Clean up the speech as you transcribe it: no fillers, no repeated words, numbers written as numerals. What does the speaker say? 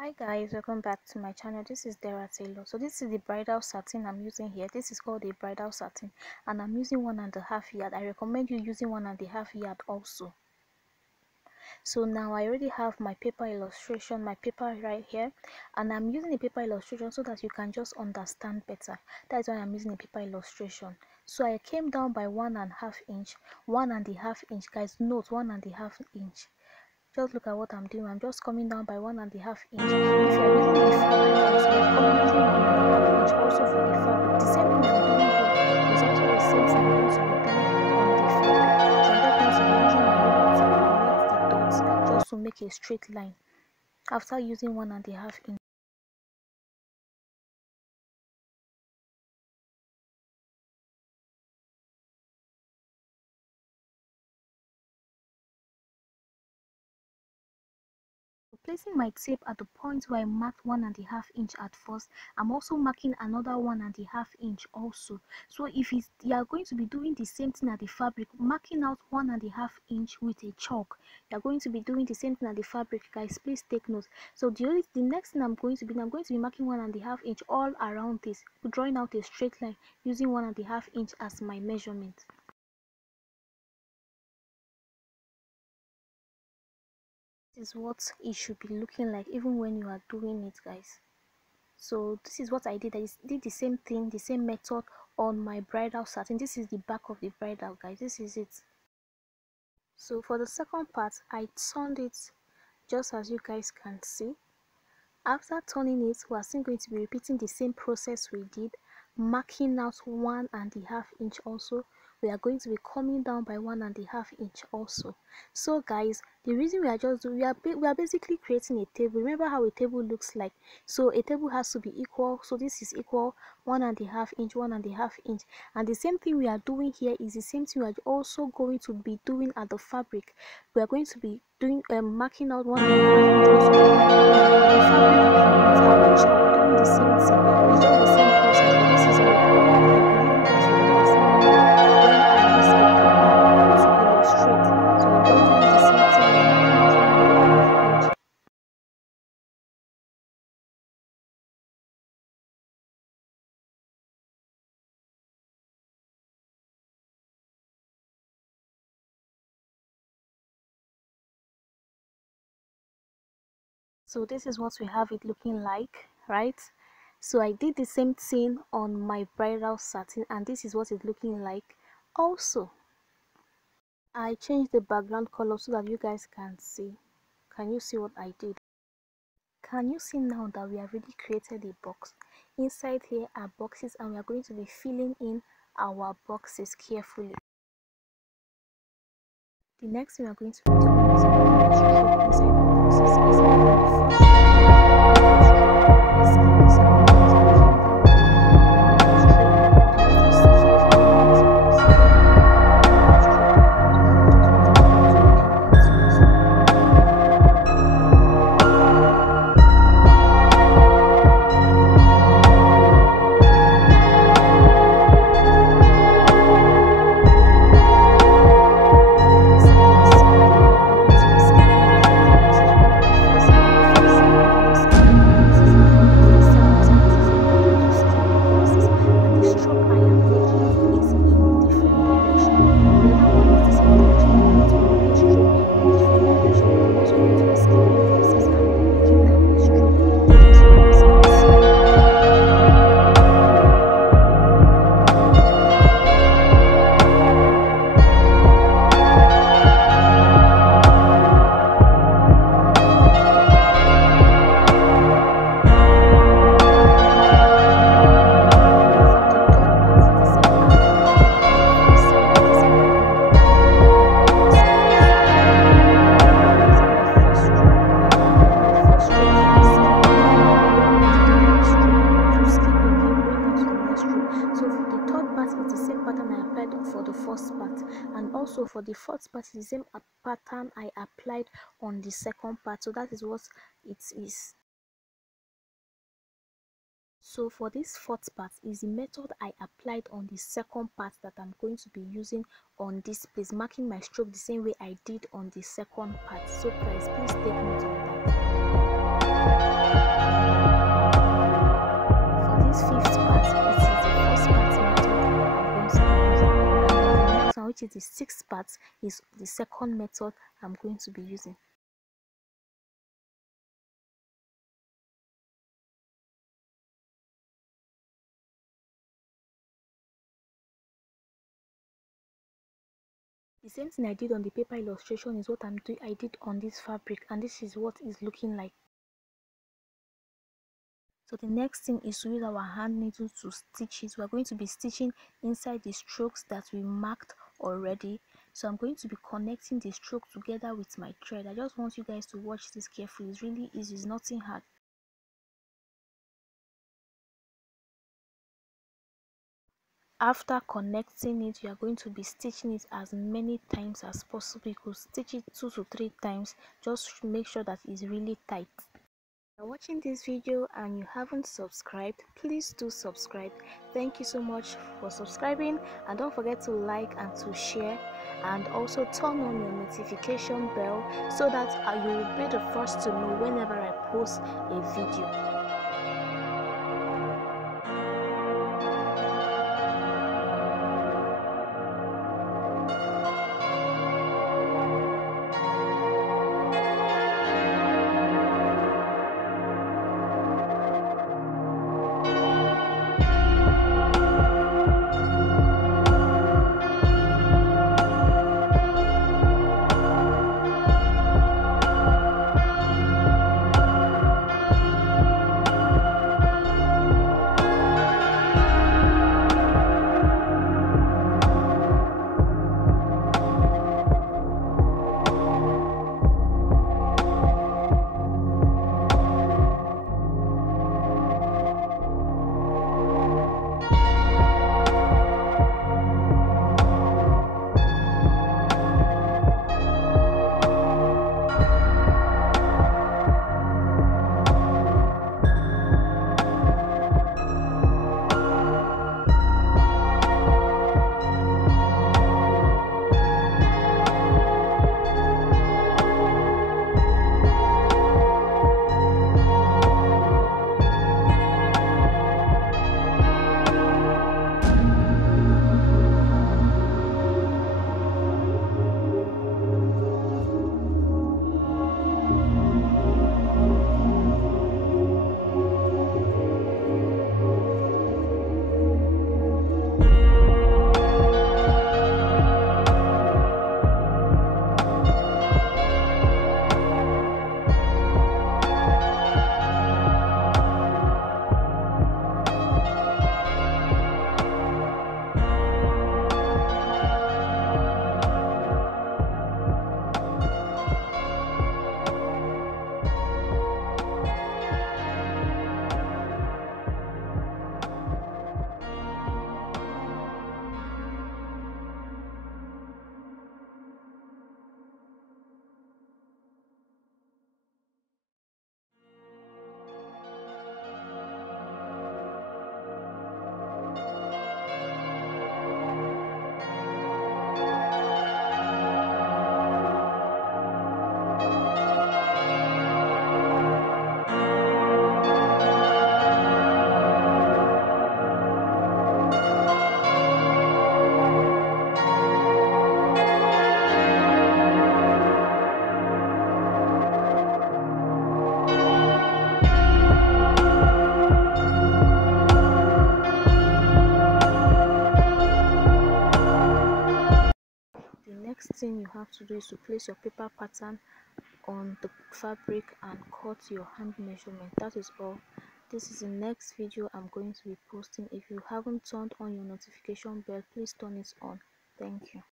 Hi guys, welcome back to my channel. This is Dara Taylor. So this is the bridal satin I'm using here. This is called a bridal satin and I'm using 1.5 yard. I recommend you using 1.5 yard also. So now I already have my paper illustration, my paper right here, and I'm using a paper illustration so that you can just understand better. That is why I'm using a paper illustration. So I came down by 1.5 inch, 1.5 inch. Guys, note 1.5 inch. Just look at what I'm doing. I'm just coming down by 1.5 inch. If you're using the fabric also, I'm using 1.5 inch also for the fabric. The same thing I'm doing here is also the same thing I'm going to be doing on the fabric. So I'm just going to be using my ruler to connect the dots just to make a straight line after using 1.5 inch. Placing my tape at the point where I marked 1.5 inch at first, I'm also marking another 1.5 inch also. So if you are going to be doing the same thing at the fabric, marking out 1.5 inch with a chalk, you are going to be doing the same thing at the fabric. Guys, please take note. So the next thing I'm going to be marking 1.5 inch all around this, drawing out a straight line using 1.5 inch as my measurement. This is what it should be looking like even when you are doing it, guys. So this is what I did. I did the same thing, the same method on my bridal satin. This is the back of the bridal, guys. This is it. So for the second part, I turned it just as you guys can see. After turning it, we are still going to be repeating the same process we did, marking out 1.5 inch also. We are going to be coming down by 1.5 inch also. So guys, the reason we are just doing, we are basically creating a table. Remember how a table looks like? So a table has to be equal. So this is equal 1.5 inch, 1.5 inch, and the same thing we are doing here is the same thing we are also going to be doing at the fabric. We are going to be doing marking out 1.5 inch also on the fabric with our chalk, doing the same thing. It's just the same process, but this is what I believe you guys will understand when I use a paper to illustrate. So I'm just doing the same thing when I'm using 1.5 inch. So this is what we have it looking like, right? So I did the same thing on my bridal satin and this is what it's looking like also. I changed the background color so that you guys can see. Can you see what I did? Can you see now that we have already created a box? Inside here are boxes and we are going to be filling in our boxes carefully. The next thing we are going to be doing is going to stroke inside the boxes. Inside the first for the first part, and also for the fourth part the same pattern I applied on the second part. So that is what it is. So for this fourth part is the method I applied on the second part that I'm going to be using on this place, marking my stroke the same way I did on the second part. So guys, please take note of that. is the 6 parts, is the second method I'm going to be using. The same thing I did on the paper illustration is what I did on this fabric, and this is what it's looking like. So the next thing is to use our hand needle to stitch it. We are going to be stitching inside the strokes that we marked already. So I'm going to be connecting the stroke together with my thread. I just want you guys to watch this carefully. It's really easy, it's nothing hard. After connecting it, you are going to be stitching it as many times as possible. You could stitch it 2 to 3 times, just make sure that it's really tight. If you're watching this video and you haven't subscribed, please do subscribe. Thank you so much for subscribing, and don't forget to like and to share, and also turn on your notification bell so that you will be the first to know whenever I post a video. Next thing you have to do is to place your paper pattern on the fabric and cut your hand measurement. That is all. This is the next video I'm going to be posting. If you haven't turned on your notification bell, please turn it on. Thank you.